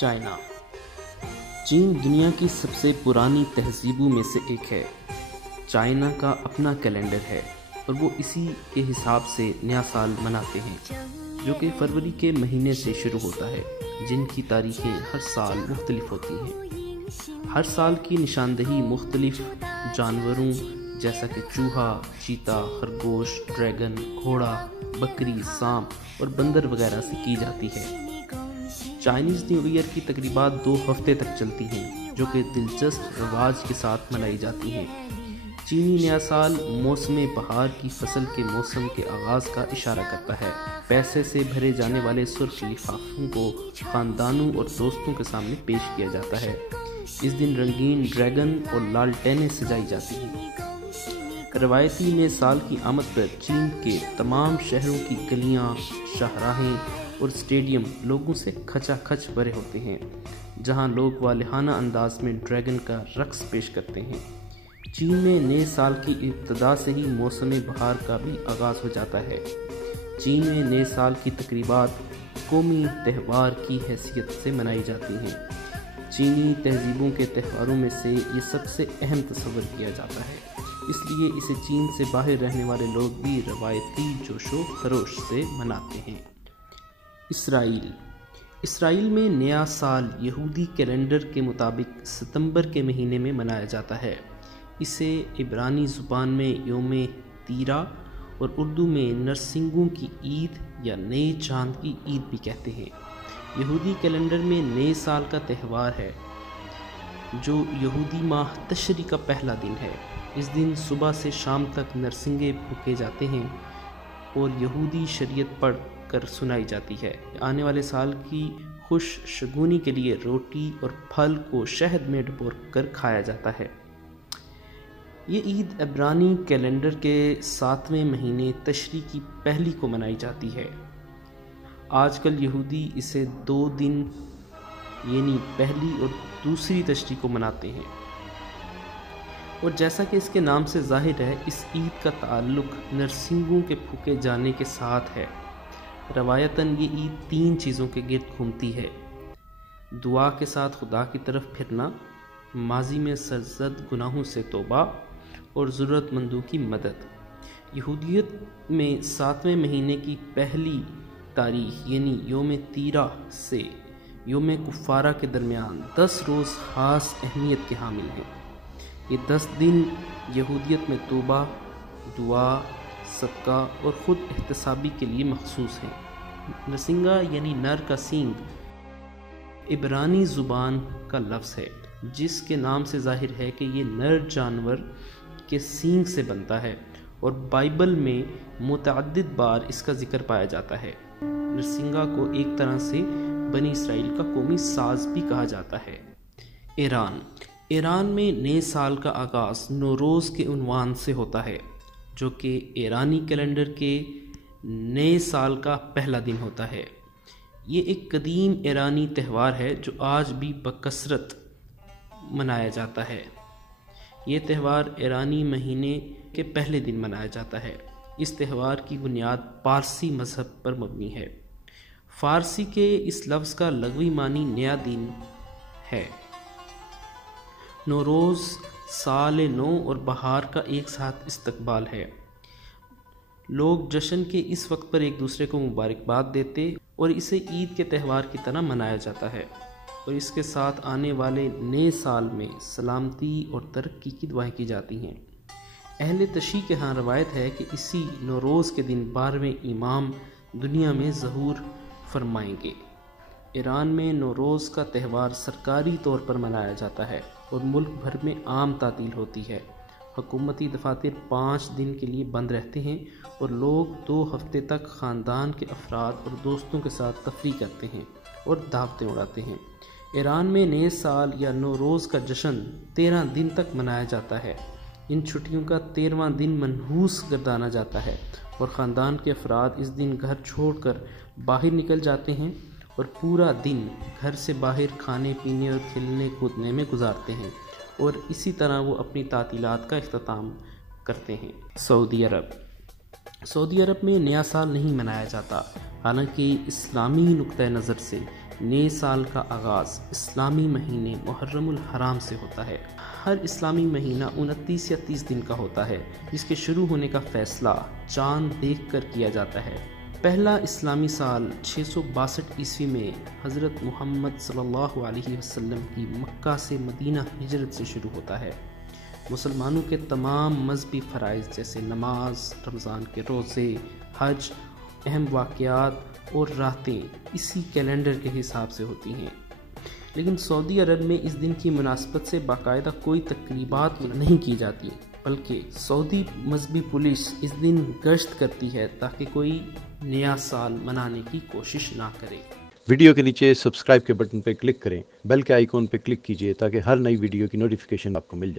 China. چین دنیا کی سب سے پرانی تہذیبوں میں سے ایک ہے۔ چائنا کا اپنا کیلنڈر ہے اور وہ اسی کے حساب سے نیا سال مناتے ہیں، جو کہ فروری کے مہینے سے شروع ہوتا ہے، جن کی تاریخیں ہر سال مختلف ہوتی ہیں۔ ہر سال کی نشاندہی مختلف جانوروں جیسا کہ چوہا، چیتا، خرگوش، ڈریگن، گھوڑا، بکری، سانپ اور بندر وغیرہ سے کی جاتی ہے۔ چائنیز نیو ایئر کی تقریبات 2 ہفتے تک چلتی ہیں، جو کہ دلچسپ رواج کے ساتھ منائی جاتی ہیں۔ چینی نیا سال موسم بہار کی فصل کے موسم کے آغاز کا اشارہ کرتا ہے۔ پیسے سے بھرے جانے والے سرخ لفافوں کو خاندانوں اور دوستوں کے سامنے پیش کیا جاتا ہے۔ اس دن رنگین ڈریگن اور لالٹینیں سجائی جاتی ہیں۔ روایتی نئے سال کی آمد پر چین کے تمام شہروں کی گلیاں، شاہراہیں اور اسٹیڈیم لوگوں سے کھچا کھچ بھرے ہوتے ہیں، جہاں لوگ والہانہ انداز میں ڈریگن کا رقص پیش کرتے ہیں۔ چین میں نئے سال کی ابتدا سے ہی موسم بہار کا بھی آغاز ہو جاتا ہے۔ چین میں نئے سال کی تقریبات قومی تہوار کی حیثیت سے منائی جاتی ہیں۔ چینی تہذیبوں کے تہواروں میں سے یہ سب سے اہم تصور کیا جاتا ہے، اس لیے اسے چین سے باہر رہنے والے لوگ بھی روایتی جوش و خروش سے مناتے ہیں۔ اسرائیل میں نیا سال یہودی کیلنڈر کے مطابق ستمبر کے مہینے میں منایا جاتا ہے۔ اسے عبرانی زبان میں یوم تیرا اور اردو میں نرسنگوں کی عید یا نئے چاند کی عید بھی کہتے ہیں۔ یہودی کیلنڈر میں نئے سال کا تہوار ہے، جو یہودی ماہ تشری کا پہلا دن ہے۔ اس دن صبح سے شام تک نرسنگیں پھونکے جاتے ہیں اور یہودی شریعت پڑھ کر سنائی جاتی ہے۔ آنے والے سال کی خوش شگونی کے لیے روٹی اور پھل کو شہد میں ڈبو کر کھایا جاتا ہے۔ یہ عید عبرانی کیلنڈر کے 7ویں مہینے تشری کی پہلی کو منائی جاتی ہے۔ آج کل یہودی اسے 2 دن یعنی پہلی اور دوسری تشری کو مناتے ہیں، اور جیسا کہ اس کے نام سے ظاہر ہے، اس عید کا تعلق نرسنگوں کے پھونکے جانے کے ساتھ ہے۔ روایتاً یہ عید 3 چیزوں کے گرد گھومتی ہے: دعا کے ساتھ خدا کی طرف پھرنا، ماضی میں سرزد گناہوں سے توبہ اور ضرورت مندوں کی مدد۔ یہودیت میں 7ویں مہینے کی پہلی تاریخ یعنی یوم تیرا سے یوم کفارہ کے درمیان 10 روز خاص اہمیت کے حامل ہیں۔ یہ 10 دن یہودیت میں توبہ، دعا، صدقہ اور خود احتسابی کے لیے مخصوص ہیں۔ نرسنگا یعنی نر کا سینگ عبرانی زبان کا لفظ ہے، جس کے نام سے ظاہر ہے کہ یہ نر جانور کے سینگ سے بنتا ہے، اور بائبل میں متعدد بار اس کا ذکر پایا جاتا ہے۔ نرسنگا کو ایک طرح سے بنی اسرائیل کا قومی ساز بھی کہا جاتا ہے۔ ایران میں نئے سال کا آغاز نوروز کے عنوان سے ہوتا ہے، جو کہ ایرانی کیلنڈر کے نئے سال کا پہلا دن ہوتا ہے۔ یہ ایک قدیم ایرانی تہوار ہے جو آج بھی بکثرت منایا جاتا ہے۔ یہ تہوار ایرانی مہینے کے پہلے دن منایا جاتا ہے۔ اس تہوار کی بنیاد پارسی مذہب پر مبنی ہے۔ فارسی کے اس لفظ کا لغوی معنی نیا دن ہے۔ نوروز سال نو اور بہار کا ایک ساتھ استقبال ہے۔ لوگ جشن کے اس وقت پر ایک دوسرے کو مبارکباد دیتے اور اسے عید کے تہوار کی طرح منایا جاتا ہے، اور اس کے ساتھ آنے والے نئے سال میں سلامتی اور ترقی کی دعائیں کی جاتی ہیں۔ اہل تشیع کے ہاں روایت ہے کہ اسی نوروز کے دن 12ویں امام دنیا میں ظہور فرمائیں گے۔ ایران میں نوروز کا تہوار سرکاری طور پر منایا جاتا ہے اور ملک بھر میں عام تعطیل ہوتی ہے۔ حکومتی دفاتر 5 دن کے لیے بند رہتے ہیں اور لوگ 2 ہفتے تک خاندان کے افراد اور دوستوں کے ساتھ تفریح کرتے ہیں اور دعوتیں اڑاتے ہیں۔ ایران میں نئے سال یا نوروز کا جشن 13 دن تک منایا جاتا ہے۔ ان چھٹیوں کا 13واں دن منحوس گردانا جاتا ہے اور خاندان کے افراد اس دن گھر چھوڑ کر باہر نکل جاتے ہیں اور پورا دن گھر سے باہر کھانے پینے اور کھیلنے کودنے میں گزارتے ہیں، اور اسی طرح وہ اپنی تعطیلات کا اختتام کرتے ہیں۔ سعودی عرب میں نیا سال نہیں منایا جاتا، حالانکہ اسلامی نقطہ نظر سے نئے سال کا آغاز اسلامی مہینے محرم الحرام سے ہوتا ہے۔ ہر اسلامی مہینہ 29 یا 30 دن کا ہوتا ہے، جس کے شروع ہونے کا فیصلہ چاند دیکھ کر کیا جاتا ہے۔ پہلا اسلامی سال 662 عیسوی میں حضرت محمد صلی اللہ علیہ وسلم کی مکہ سے مدینہ ہجرت سے شروع ہوتا ہے۔ مسلمانوں کے تمام مذہبی فرائض جیسے نماز، رمضان کے روزے، حج، اہم واقعات اور راتیں اسی کیلنڈر کے حساب سے ہوتی ہیں۔ لیکن سعودی عرب میں اس دن کی مناسبت سے باقاعدہ کوئی تقریبات نہیں کی جاتی، بلکہ سعودی مذہبی پولیس اس دن گشت کرتی ہے تاکہ کوئی نیا سال منانے کی کوشش نہ کرے۔ ویڈیو کے نیچے سبسکرائب کے بٹن پہ کلک کریں، بیل کے آئیکن پہ کلک کیجئے تاکہ ہر نئی ویڈیو کی نوٹیفیکیشن آپ کو مل جائے۔